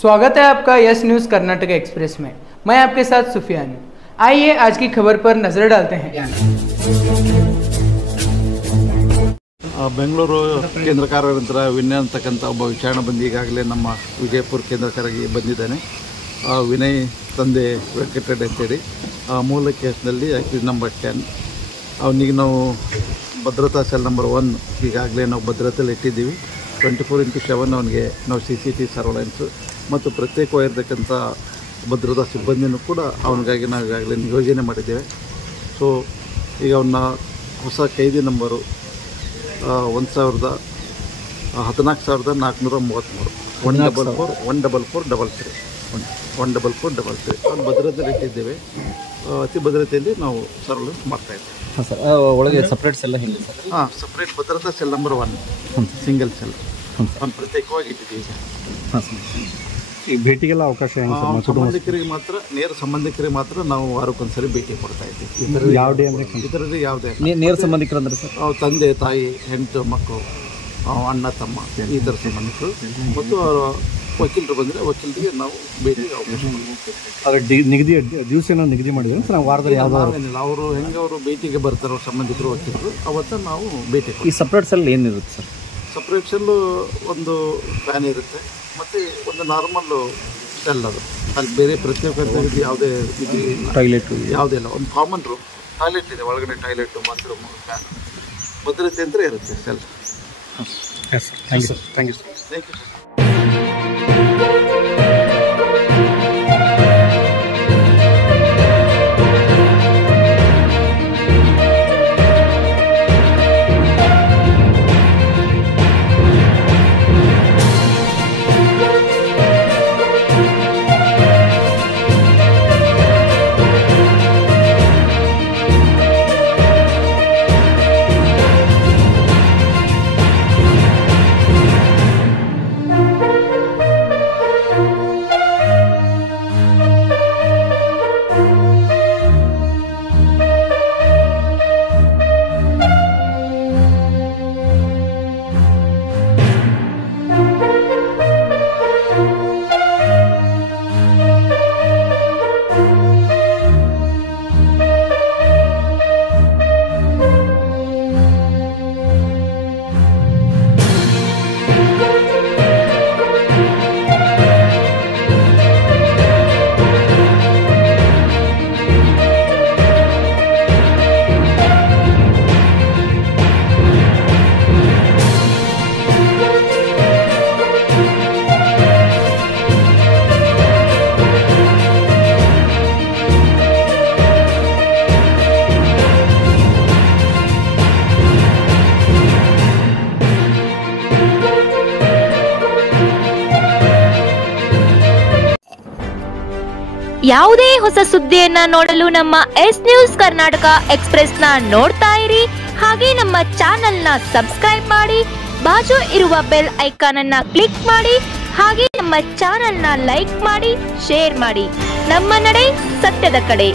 स्वागत है आपका यस न्यूज़ कर्नाटक एक्सप्रेस में। मैं आपके साथ सुफियान हूँ। आइए आज की खबर पर नजर डालते हैं। ಬೆಂಗಳೂರು ಕೇಂದ್ರ ಕಾರಾಗೃಹದ ವಿನಯ್ ಅಂತಕ್ಕಂಥ ಒಬ್ಬ ವಿಚಾರಣೆ ಬಂದು ಈಗಾಗಲೇ ನಮ್ಮ ವಿಜಯಪುರ ಕೇಂದ್ರ ಕಾರಾಗೃಹಕ್ಕೆ ಬಂದಿದ್ದಾನೆ. ವಿನಯ್ ತಂದೆ ವೆಂಕಟರೆಡ್ಡಿ ಅಂತೇಳಿ ಮೂಲ ಕೇಸ್ನಲ್ಲಿ ಅಕ್ಯೂಸ್ ನಂಬರ್ 10. ಅವನಿಗೆ ನಾವು ಭದ್ರತಾ ಸೆಲ್ ನಂಬರ್ 1 ಈಗಾಗಲೇ ನಾವು ಭದ್ರತೆಯಲ್ಲಿ ಇಟ್ಟಿದ್ದೀವಿ. 24/7 ಅವನಿಗೆ ನಾವು CCTV ಸರ್ವಲೆನ್ಸು ಮತ್ತು ಪ್ರತ್ಯೇಕವಾಗಿರ್ತಕ್ಕಂಥ ಭದ್ರತಾ ಸಿಬ್ಬಂದಿನೂ ಕೂಡ ಅವನಿಗಾಗಿ ನಾವು ಈಗಾಗಲೇ ನಿಯೋಜನೆ ಮಾಡಿದ್ದೇವೆ. ಸೊ ಈಗ ಅವನ್ನ ಹೊಸ ಕೈದಿ ನಂಬರು 14,433 14433 ಅವ್ನು ಭದ್ರತೆಯಲ್ಲಿ ಇಟ್ಟಿದ್ದೇವೆ. ಅತಿ ಭದ್ರತೆಯಲ್ಲಿ ನಾವು ಸರ್ವಲೆನ್ಸ್ ಮಾಡ್ತಾಯಿದ್ದೇವೆ. ಹಾಂ ಸರ್, ಒಳಗೆ ಸಪ್ರೇಟ್ ಸೆಲ್ಲ ಹಿಂಗೆ ಸರ್? ಹಾಂ, ಸಪ್ರೇಟ್ ಭದ್ರತಾ ಸೆಲ್ ನಂಬರ್ 1 ಸಿಂಗಲ್ ಸೆಲ್ ಅವ್ನು ಪ್ರತ್ಯೇಕವಾಗಿ ಇಟ್ಟಿದ್ದೀವಿ. ಹಾಂ ಸರ್. ಈಗ ಭೇಟಿಗೆಲ್ಲ ಅವಕಾಶ ಹೆಂಗೆ ಸರ್? ಸಂಬಂಧಿಕರಿಗೆ ಮಾತ್ರ, ನೇರ ಸಂಬಂಧಿಕರಿಗೆ ಮಾತ್ರ ನಾವು ವಾರಕ್ಕೊಂದ್ಸರಿ ಭೇಟಿ ಕೊಡ್ತಾ ಇದ್ದೀವಿ. ಯಾವುದೇ ಅಂದರೆ ಇದರಲ್ಲಿ ಯಾವುದೇ ನೇರ ಸಂಬಂಧಿಕರು ಅಂದ್ರೆ ಸರ್? ತಂದೆ ತಾಯಿ, ಹೆಂಡತಿ ಮಕ್ಕಳು, ಅಣ್ಣ ತಮ್ಮ, ಈ ಥರ ಸಂಬಂಧಿಕರು ಮತ್ತು ಅವರ ವಕೀಲರು ಬಂದರೆ ವಕೀಲರಿಗೆ ನಾವು ಭೇಟಿಗೆ ಅವಕಾಶ ಅದರ ನಿಗದಿ ದಿವಸ ಏನೋ ನಿಗದಿ ಮಾಡಿದ್ರೆ ಸರ್? ವಾರದಲ್ಲಿ ಯಾವ್ದಾದ್ರು ಏನಿಲ್ಲ, ಅವರು ಹೆಂಗೆ ಅವರು ಭೇಟಿಗೆ ಬರ್ತಾರೆ, ಅವ್ರ ಸಂಬಂಧಿಕರು ವಕೀಲರು, ಅವತ್ತು ನಾವು ಭೇಟಿ ಈ ಸಪ್ರೇಟ್ ಸೆಲ್ ಏನಿರುತ್ತೆ ಸರ್? ಸಪ್ರೇಟ್ ಸೆಲ್ಲು ಒಂದು ಫ್ಯಾನ್ ಇರುತ್ತೆ ಮತ್ತು ಒಂದು ನಾರ್ಮಲ್ಲು ಸೆಲ್. ಅದು ಅಲ್ಲಿ ಬೇರೆ ಪ್ರತ್ಯೇಕ ಯಾವುದೇ ಇದು ಟಾಯ್ಲೆಟ್ ಯಾವುದೇ ಇಲ್ಲ. ಒಂದು ಕಾಮನ್ ರೂಮ್, ಟಾಯ್ಲೆಟ್ ಇದೆ ಒಳಗಡೆ, ಟಾಯ್ಲೆಟು, ಬಾತ್ರೂಮ್, ಫ್ಯಾನ್, ಭದ್ರತೆ ಅಂತ ಇರುತ್ತೆ cell. Yes sir, thank you sir. Thank you sir. ಯಾವುದೇ ಹೊಸ ಸುದ್ದಿಯನ್ನ ನೋಡಲು ನಮ್ಮ ಎಸ್ ನ್ಯೂಸ್ ಕರ್ನಾಟಕ ಎಕ್ಸ್ಪ್ರೆಸ್ ನ ನೋಡ್ತಾ ಇರಿ. ಹಾಗೆ ನಮ್ಮ ಚಾನೆಲ್ ನ ಸಬ್ಸ್ಕ್ರೈಬ್ ಮಾಡಿ, ಬಾಜು ಇರುವ ಬೆಲ್ ಐಕಾನ್ ಅನ್ನ ಕ್ಲಿಕ್ ಮಾಡಿ. ಹಾಗೆ ನಮ್ಮ ಚಾನೆಲ್ ನ ಲೈಕ್ ಮಾಡಿ, ಶೇರ್ ಮಾಡಿ. ನಮ್ಮ ನಡೆ ಸತ್ಯದ ಕಡೆ.